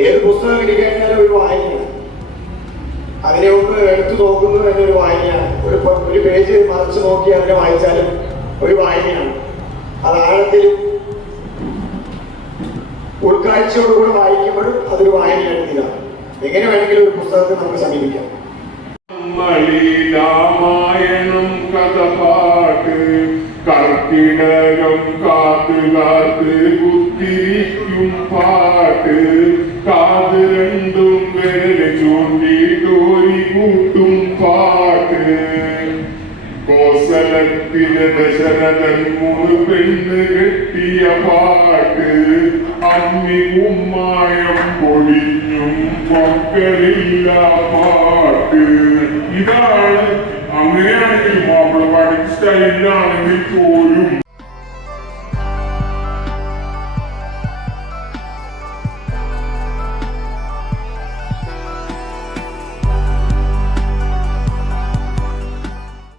ഏത് പുസ്തകം കിട്ടിക്കഴിഞ്ഞാലും ഒരു വായനയാണ്. അതിനെ ഒന്ന് എടുത്തു നോക്കുന്നു എന്നൊരു വായനയാണ്. ഒരു ഒരു പേജ് മറച്ചു നോക്കി അതിനെ വായിച്ചാലും ഒരു വായനയാണ്. അത് ആഴത്തിലും ഉൾക്കാഴ്ചയോടുകൂടെ വായിക്കുമ്പോഴും അതൊരു വായനയാണ് തീരാണ് എങ്ങനെ വേണമെങ്കിലും ഒരു പുസ്തകത്തെ നമുക്ക് സമീപിക്കാം. രാമായണം കഥ പാട്ട് കർക്കിടകം കാത്തുകാത്ത് കാത്ത് കുത്തിരിക്കും പാട്ട് കാത് രണ്ടും വിരൽ ചൂണ്ടി തോരി കൂട്ടും പാട്ട്. കോസലത്തിലെ ദശരഥൻ മൂന്ന് പെണ്ണ് കെട്ടിയ പാട്ട്. അമ്മി ഉമ്മായം പൊടിഞ്ഞും മക്കളില്ല പാട്ട്. ഇതാണ് അങ്ങനെയാണെങ്കിൽ മാപ്പിള പാട്ട് സ്റ്റൈലാണ്